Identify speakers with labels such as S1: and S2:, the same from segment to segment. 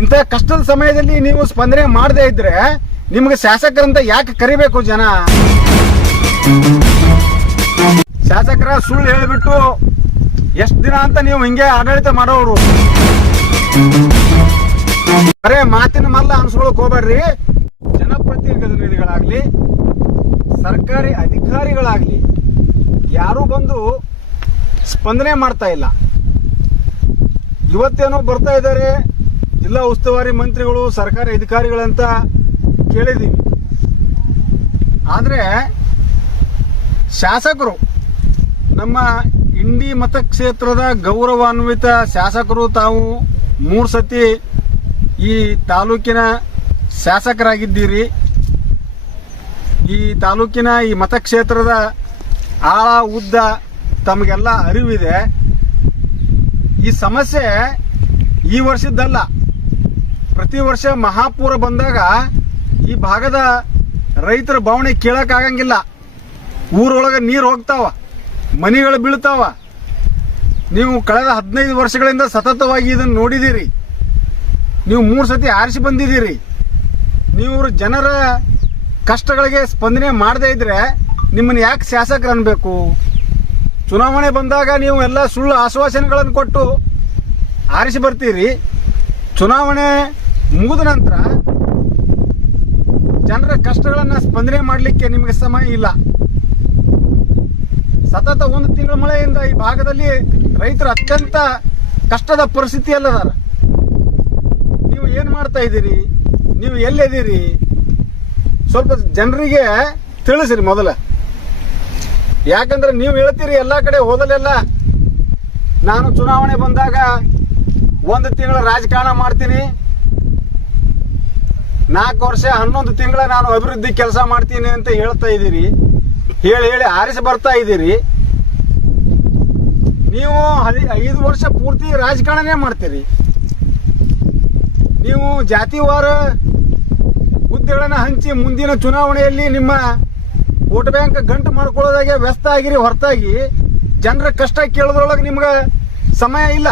S1: ಇಂಥ ಕಷ್ಟದ ಸಮಯದಲ್ಲಿ ನೀವು ಸ್ಪಂದನೆ ಮಾಡದೇ ಇದ್ರೆ ನಿಮ್ಗೆ ಶಾಸಕರಂತ ಯಾಕೆ ಕರಿಬೇಕು ಜನ? ಶಾಸಕರ ಸುಳ್ಳು ಹೇಳಿಬಿಟ್ಟು ಎಷ್ಟು ದಿನ ಅಂತ ನೀವು ಹಿಂಗೆ ಆಡಳಿತ ಮಾಡೋರು? ಬರೇ ಮಾತಿನ ಮಲ್ಲ ಅನ್ಸ್ಕೊಳಕ್ ಹೋಗ್ಬೇಡ್ರಿ. ಜನಪ್ರತಿನಿಧಿಗಳಾಗ್ಲಿ, ಸರ್ಕಾರಿ ಅಧಿಕಾರಿಗಳಾಗ್ಲಿ, ಯಾರು ಬಂದು ಸ್ಪಂದನೆ ಮಾಡ್ತಾ ಇಲ್ಲ. ಇವತ್ತೇನೋ ಬರ್ತಾ ಇದ್ದಾರೆ. ಜಿಲ್ಲಾ ಉಸ್ತುವಾರಿ ಮಂತ್ರಿಗಳು, ಸರ್ಕಾರಿ ಅಧಿಕಾರಿಗಳಂತ ಕೇಳಿದೀವಿ. ಆದರೆ ಶಾಸಕರು, ನಮ್ಮ ಇಂಡಿ ಮತಕ್ಷೇತ್ರದ ಗೌರವಾನ್ವಿತ ಶಾಸಕರು ತಾವು ಮೂರು ಸತಿ ಈ ತಾಲೂಕಿನ ಶಾಸಕರಾಗಿದ್ದೀರಿ. ಈ ತಾಲೂಕಿನ ಈ ಮತಕ್ಷೇತ್ರದ ಆಳ, ಉದ್ದ ತಮಗೆಲ್ಲ ಅರಿವಿದೆ. ಈ ಸಮಸ್ಯೆ ಈ ವರ್ಷದ್ದಲ್ಲ. ಪ್ರತಿ ವರ್ಷ ಮಹಾಪೂರ ಬಂದಾಗ ಈ ಭಾಗದ ರೈತರ ಭಾವನೆ ಕೇಳಕ್ಕಾಗಂಗಿಲ್ಲ ಊರೊಳಗೆ ನೀರು ಹೋಗ್ತಾವ, ಮನೆಗಳು ಬೀಳ್ತಾವ. ನೀವು ಕಳೆದ ಹದಿನೈದು ವರ್ಷಗಳಿಂದ ಸತತವಾಗಿ ಇದನ್ನು ನೋಡಿದ್ದೀರಿ. ನೀವು ಮೂರು ಸತಿ ಆರಿಸಿ ಬಂದಿದ್ದೀರಿ. ನೀವು ಜನರ ಕಷ್ಟಗಳಿಗೆ ಸ್ಪಂದನೆ ಮಾಡದೇ ಇದ್ರೆ ನಿಮ್ಮನ್ನು ಯಾಕೆ ಶಾಸಕರು ಅನ್ಬೇಕು? ಚುನಾವಣೆ ಬಂದಾಗ ನೀವು ಎಲ್ಲ ಸುಳ್ಳು ಆಶ್ವಾಸನೆಗಳನ್ನು ಕೊಟ್ಟು ಆರಿಸಿ ಬರ್ತೀರಿ. ಚುನಾವಣೆ ಮುಗಿದ ನಂತರ ಜನರ ಕಷ್ಟಗಳನ್ನ ಸ್ಪಂದನೆ ಮಾಡಲಿಕ್ಕೆ ನಿಮಗೆ ಸಮಯ ಇಲ್ಲ. ಸತತ ಒಂದು ತಿಂಗಳ ಮಳೆಯಿಂದ ಈ ಭಾಗದಲ್ಲಿ ರೈತರು ಅತ್ಯಂತ ಕಷ್ಟದ ಪರಿಸ್ಥಿತಿಯಲ್ಲದಾರ. ನೀವು ಏನು ಮಾಡ್ತಾ ಇದ್ದೀರಿ? ನೀವು ಎಲ್ಲಿದ್ದೀರಿ? ಸ್ವಲ್ಪ ಜನರಿಗೆ ತಿಳಿಸಿರಿ ಮೊದಲ. ಯಾಕಂದ್ರೆ ನೀವು ಹೇಳ್ತೀರಿ ಎಲ್ಲ ಕಡೆ ಹೋದಲೆಲ್ಲ ನಾನು ಚುನಾವಣೆ ಬಂದಾಗ ಒಂದು ತಿಂಗಳ ರಾಜಕಾರಣ ಮಾಡ್ತೀನಿ. ನಾಲ್ಕು ವರ್ಷ, ಹನ್ನೊಂದು ತಿಂಗಳ ನಾನು ಅಭಿವೃದ್ಧಿ ಕೆಲಸ ಮಾಡ್ತೀನಿ ಅಂತ ಹೇಳ್ತಾ ಇದ್ದೀರಿ. ಹೇಳಿ ಹೇಳಿ, ಆರಿಸಿ ಬರ್ತಾ ಇದ್ದೀರಿ. ನೀವು ಐದು ವರ್ಷ ಪೂರ್ತಿ ರಾಜಕಾರಣನೇ ಮಾಡ್ತೀರಿ. ನೀವು ಜಾತಿವಾರ ಹುದ್ದೆಗಳನ್ನ ಹಂಚಿ ಮುಂದಿನ ಚುನಾವಣೆಯಲ್ಲಿ ನಿಮ್ಮ ವೋಟ್ ಬ್ಯಾಂಕ್ ಗಂಟು ಮಾಡ್ಕೊಳ್ಳೋದಾಗೆ ವ್ಯಸ್ತ ಆಗಿರಿ, ಹೊರತಾಗಿ ಜನರ ಕಷ್ಟ ಕೇಳೋದ್ರೊಳಗೆ ನಿಮ್ಗೆ ಸಮಯ ಇಲ್ಲ.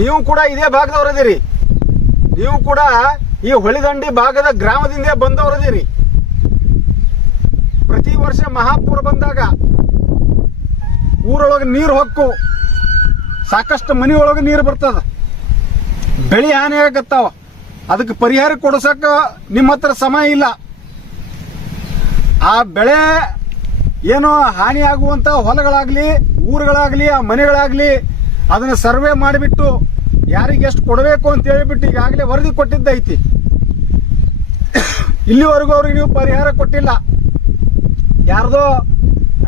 S1: ನೀವು ಕೂಡ ಇದೇ ಭಾಗದವರದಿರಿ. ನೀವು ಕೂಡ ಈ ಹೊಳಿದಂಡಿ ಭಾಗದ ಗ್ರಾಮದಿಂದ ಬಂದವರದಿರಿ ಪ್ರತಿ ವರ್ಷ ಮಹಾಪೂರ ಬಂದಾಗ ಊರೊಳಗೆ ನೀರು ಹೊಕ್ಕು, ಸಾಕಷ್ಟು ಮನೆಯೊಳಗೆ ನೀರು ಬರ್ತದ. ಬೆಳೆ ಹಾನಿ ಆಗತ್ತಾವ. ಅದಕ್ಕೆ ಪರಿಹಾರ ಕೊಡಿಸಕ ನಿಮ್ಮ ಹತ್ರ ಸಮಯ ಇಲ್ಲ. ಆ ಬೆಳೆ ಏನೋ ಹಾನಿ ಆಗುವಂತ ಹೊಲಗಳಾಗ್ಲಿ, ಊರುಗಳಾಗ್ಲಿ, ಆ ಮನೆಗಳಾಗ್ಲಿ ಅದನ್ನ ಸರ್ವೆ ಮಾಡಿಬಿಟ್ಟು ಯಾರಿಗೆ ಎಷ್ಟು ಕೊಡಬೇಕು ಅಂತ ಹೇಳಿಬಿಟ್ಟು ಈಗಾಗಲೇ ವರದಿ ಕೊಟ್ಟಿದ್ದೈತಿ ಇಲ್ಲಿವರೆಗೂ ಅವ್ರಿಗೆ ನೀವು ಪರಿಹಾರ ಕೊಟ್ಟಿಲ್ಲ. ಯಾರ್ದೋ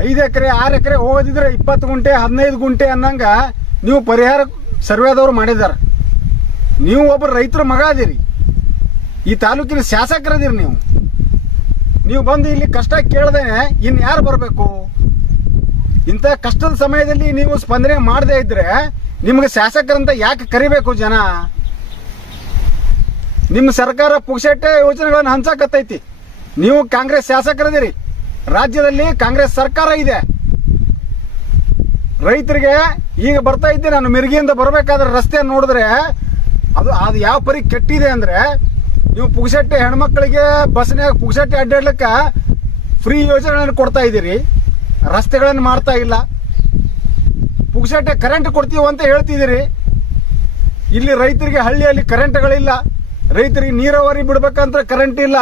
S1: ಐದು ಎಕರೆ, ಆರು ಎಕರೆ ಹೋಗೋದಿದ್ರೆ ಇಪ್ಪತ್ತು ಗುಂಟೆ, ಹದಿನೈದು ಗುಂಟೆ ಅನ್ನಂಗ ನೀವು ಪರಿಹಾರ ಸರ್ವೇದವ್ರು ಮಾಡಿದ್ದಾರೆ ನೀವು ಒಬ್ಬರು ರೈತರ ಮಗ ಅದೀರಿ ಈ ತಾಲೂಕಿನ ಶಾಸಕರದಿರಿ ನೀವು. ನೀವು ಬಂದು ಇಲ್ಲಿ ಕಷ್ಟ ಕೇಳದೇ ಇನ್ನು ಯಾರು ಬರಬೇಕು? ಇಂಥ ಕಷ್ಟದ ಸಮಯದಲ್ಲಿ ನೀವು ಸ್ಪಂದನೆ ಮಾಡದೇ ಇದ್ರೆ ನಿಮ್ಗೆ ಶಾಸಕರಂತ ಯಾಕೆ ಕರಿಬೇಕು ಜನ? ನಿಮ್ಮ ಸರ್ಕಾರ ಪುಕ್ಷಟ್ಟೆ ಯೋಜನೆಗಳನ್ನು ಹಂಚಕತ್ತೈತಿ. ನೀವು ಕಾಂಗ್ರೆಸ್ ಶಾಸಕರದಿರಿ ರಾಜ್ಯದಲ್ಲಿ ಕಾಂಗ್ರೆಸ್ ಸರ್ಕಾರ ಇದೆ. ರೈತರಿಗೆ ಈಗ ಬರ್ತಾ ಇದ್ದೆ ನಾನು ಮಿರ್ಗಿಯಿಂದ ಬರಬೇಕಾದ್ರೆ ರಸ್ತೆ ನೋಡಿದ್ರೆ ಅದು ಅದು ಯಾವ ಪರಿ ಕೆಟ್ಟಿದೆ ಅಂದ್ರೆ ನೀವು ಪುಗ್ಸಟ್ಟೆ ಹೆಣ್ಮಕ್ಳಿಗೆ ಬಸ್ನ್ಯಾಗ ಪುಗ್ಸಟ್ಟೆ ಅಡ್ಡಾಡ್ಲಿಕ್ಕೆ ಫ್ರೀ ಯೋಜನೆಗಳನ್ನು ಕೊಡ್ತಾ ಇದ್ದೀರಿ. ರಸ್ತೆಗಳನ್ನು ಮಾಡ್ತಾ ಇಲ್ಲ. ಪುಗ್ಸಟ್ಟೆ ಕರೆಂಟ್ ಕೊಡ್ತೀವಿ ಅಂತ ಹೇಳ್ತಿದ್ದೀರಿ. ಇಲ್ಲಿ ರೈತರಿಗೆ ಹಳ್ಳಿಯಲ್ಲಿ ಕರೆಂಟ್ಗಳಿಲ್ಲ ರೈತರಿಗೆ ನೀರಾವರಿ ಬಿಡ್ಬೇಕಂತ ಕರೆಂಟ್ ಇಲ್ಲ.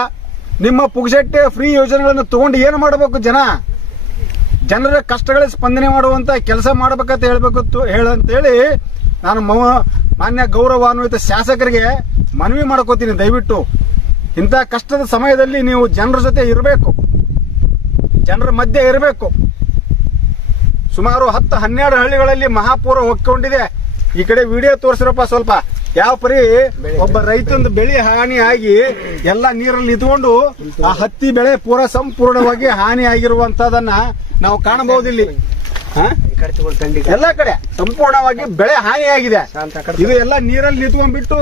S1: ನಿಮ್ಮ ಪುಗ್ಸಟ್ಟೆ ಫ್ರೀ ಯೋಜನೆಗಳನ್ನು ತಗೊಂಡು ಏನು ಮಾಡಬೇಕು ಜನ? ಜನರ ಕಷ್ಟಗಳ ಸ್ಪಂದನೆ ಮಾಡುವಂತ ಕೆಲಸ ಮಾಡ್ಬೇಕಂತ ಹೇಳ್ಬೇಕು ಹೇಳಂತೇಳಿ ನಾನು ಮಾನ್ಯ ಗೌರವಾನ್ವಿತ ಶಾಸಕರಿಗೆ ಮನವಿ ಮಾಡ್ಕೋತೀನಿ ದಯವಿಟ್ಟು. ಇಂಥ ಕಷ್ಟದ ಸಮಯದಲ್ಲಿ ನೀವು ಜನರ ಜೊತೆ ಇರಬೇಕು. ಜನರ ಮಧ್ಯೆ ಇರಬೇಕು. ಸುಮಾರು ಹತ್ತು ಹನ್ನೆರಡು ಹಳ್ಳಿಗಳಲ್ಲಿ ಮಹಾಪೂರ ಹೊಕ್ಕೊಂಡಿದೆ. ಈ ಕಡೆ ವಿಡಿಯೋ ತೋರಿಸಿರಪ್ಪ ಸ್ವಲ್ಪ. ಯಾವ ಪರಿ ಒಬ್ಬ ರೈತಂದು ಬೆಳೆ ಹಾನಿ ಆಗಿ ಎಲ್ಲ ನೀರಲ್ಲಿ ಇದ್ಕೊಂಡು ಆ ಹತ್ತಿ ಬೆಳೆ ಪೂರ ಸಂಪೂರ್ಣವಾಗಿ ಹಾನಿ ಆಗಿರುವಂತದನ್ನ ನಾವು
S2: ಕಾಣಬಹುದು ಇಲ್ಲಿ
S1: ಎಲ್ಲ ಕಡೆ ಸಂಪೂರ್ಣವಾಗಿ ಬೆಳೆ ಹಾನಿಯಾಗಿದೆ.
S2: ಆಗಿದೆ
S1: ಇದು ಎಲ್ಲ ನೀರಲ್ಲಿ ನಿಂತ್ಕೊಂಡ್ಬಿಟ್ಟು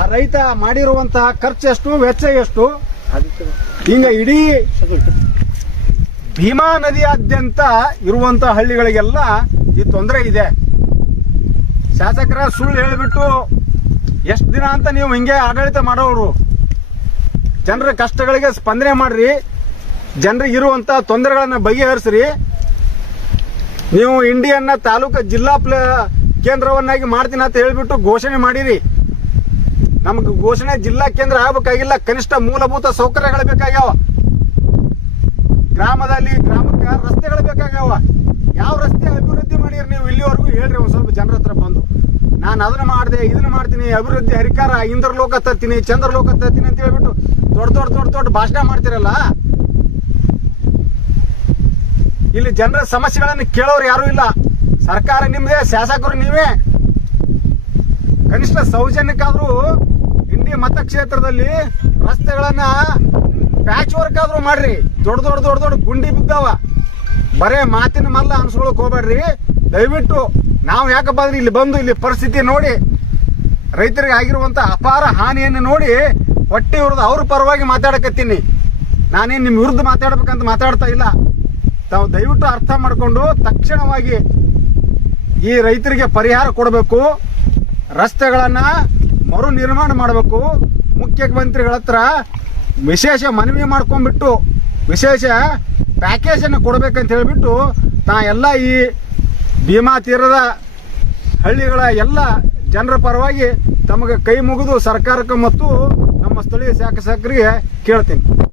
S1: ಆ ರೈತ ಮಾಡಿರುವಂತಹ ಖರ್ಚು ಎಷ್ಟು, ವೆಚ್ಚ ಎಷ್ಟು? ಹಿಂಗ ಇಡೀ ಭೀಮಾ ನದಿಯಾದ್ಯಂತ ಇರುವಂತಹ ಹಳ್ಳಿಗಳಿಗೆಲ್ಲ ಈ ತೊಂದರೆ ಇದೆ. ಶಾಸಕರ ಸುಳ್ಳು ಹೇಳಿಬಿಟ್ಟು ಎಷ್ಟು ದಿನ ಅಂತ ನೀವು ಹಿಂಗೆ ಆಡಳಿತ ಮಾಡೋರು. ಜನರ ಕಷ್ಟಗಳಿಗೆ ಸ್ಪಂದನೆ ಮಾಡ್ರಿ. ಜನರಿಗೆ ಇರುವಂತ ತೊಂದರೆಗಳನ್ನ ಬಗೆಹರಿಸ್ರಿ. ನೀವು ಇಂಡಿಯನ್ನ ತಾಲೂಕು ಜಿಲ್ಲಾ ಕೇಂದ್ರವನ್ನಾಗಿ ಮಾಡ್ತೀನಿ ಅಂತ ಹೇಳಿಬಿಟ್ಟು ಘೋಷಣೆ ಮಾಡಿರಿ. ನಮ್ಗೆ ಘೋಷಣೆ ಜಿಲ್ಲಾ ಕೇಂದ್ರ ಆಗ್ಬೇಕಾಗಿಲ್ಲ, ಕನಿಷ್ಠ ಮೂಲಭೂತ ಸೌಕರ್ಯಗಳು ಬೇಕಾಗ್ಯಾವ. ಗ್ರಾಮದಲ್ಲಿ ಗ್ರಾಮಕ್ಕೆ ರಸ್ತೆಗಳು ಬೇಕಾಗ್ಯಾವ? ಯಾವ ರಸ್ತೆ ಅಭಿವೃದ್ಧಿ ಮಾಡಿರಿ ನೀವು? ಇಲ್ಲಿವರೆಗೂ ಹೇಳ್ರಿ, ಒಂದು ಸ್ವಲ್ಪ ಜನರ ಹತ್ರ ಬಂದು. ನಾನು ಅದನ್ನ ಮಾಡಿದೆ, ಇದನ್ನ ಮಾಡ್ತೀನಿ, ಅಭಿವೃದ್ಧಿ ಹರಿಕಾರ ಇಂದ್ರಲೋಕ ತರ್ತೀನಿ, ಚಂದ್ರಲೋಕ ತರ್ತೀನಿ ಅಂತ ಹೇಳ್ಬಿಟ್ಟು ದೊಡ್ಡ ದೊಡ್ಡ ದೊಡ್ಡ ದೊಡ್ಡ ಭಾಷಣ ಮಾಡ್ತಿರಲ್ಲ? ಇಲ್ಲಿ ಜನರ ಸಮಸ್ಯೆಗಳನ್ನು ಕೇಳೋರು ಯಾರು ಇಲ್ಲ. ಸರ್ಕಾರ ನಿಮ್ದೇ, ಶಾಸಕರು ನೀವೇ. ಕನಿಷ್ಠ ಸೌಜನ್ಯಕ್ಕಾದ್ರೂ, ಇಂಡಿ ಮತಕ್ಷೇತ್ರದಲ್ಲಿ ರಸ್ತೆಗಳನ್ನ ಪ್ಯಾಚ್ ವರ್ಕ್ ಆದ್ರೂ ಮಾಡ್ರಿ. ದೊಡ್ಡ ದೊಡ್ಡ ದೊಡ್ಡ ದೊಡ್ಡ ಗುಂಡಿ ಬಿದ್ದಾವ. ಬರೇ ಮಾತಿನ ಮಲ್ಲ ಅನ್ಸ್ಕೊಳಕ್ ಹೋಗ್ಬೇಡ್ರಿ. ದಯವಿಟ್ಟು ನಾವು ಯಾಕಪ್ಪ ಅಂದ್ರೆ ಇಲ್ಲಿ ಬಂದು ಇಲ್ಲಿ ಪರಿಸ್ಥಿತಿ ನೋಡಿ, ರೈತರಿಗೆ ಆಗಿರುವಂತ ಅಪಾರ ಹಾನಿಯನ್ನು ನೋಡಿ ಹೊಟ್ಟೆ ಹುರಿದು ಅವ್ರ ಪರವಾಗಿ ಮಾತಾಡಕತ್ತೀನಿ. ನಾನೇನು ನಿಮ್ಮ ವಿರುದ್ಧ ಮಾತಾಡ್ಬೇಕಂತ ಮಾತಾಡ್ತಾ ಇಲ್ಲ. ತಾವು ದಯವಿಟ್ಟು ಅರ್ಥ ಮಾಡಿಕೊಂಡು ತಕ್ಷಣವಾಗಿ ಈ ರೈತರಿಗೆ ಪರಿಹಾರ ಕೊಡಬೇಕು. ರಸ್ತೆಗಳನ್ನ ಮರು ನಿರ್ಮಾಣ ಮಾಡಬೇಕು. ಮುಖ್ಯಮಂತ್ರಿಗಳ ಹತ್ರ ವಿಶೇಷ ಮನವಿ ಮಾಡ್ಕೊಂಡ್ಬಿಟ್ಟು, ವಿಶೇಷ ಪ್ಯಾಕೇಜನ್ನು ಕೊಡಬೇಕಂತ ಹೇಳಿಬಿಟ್ಟು, ತಾ ಎಲ್ಲ ಈ ಭೀಮಾ ತೀರದ ಹಳ್ಳಿಗಳ ಎಲ್ಲ ಜನರ ಪರವಾಗಿ ತಮಗೆ ಕೈ ಮುಗಿದು ಸರ್ಕಾರಕ್ಕೆ ಮತ್ತು ನಮ್ಮ ಸ್ಥಳೀಯ ಶಾಸಕರಿಗೆ ಕೇಳ್ತೀನಿ.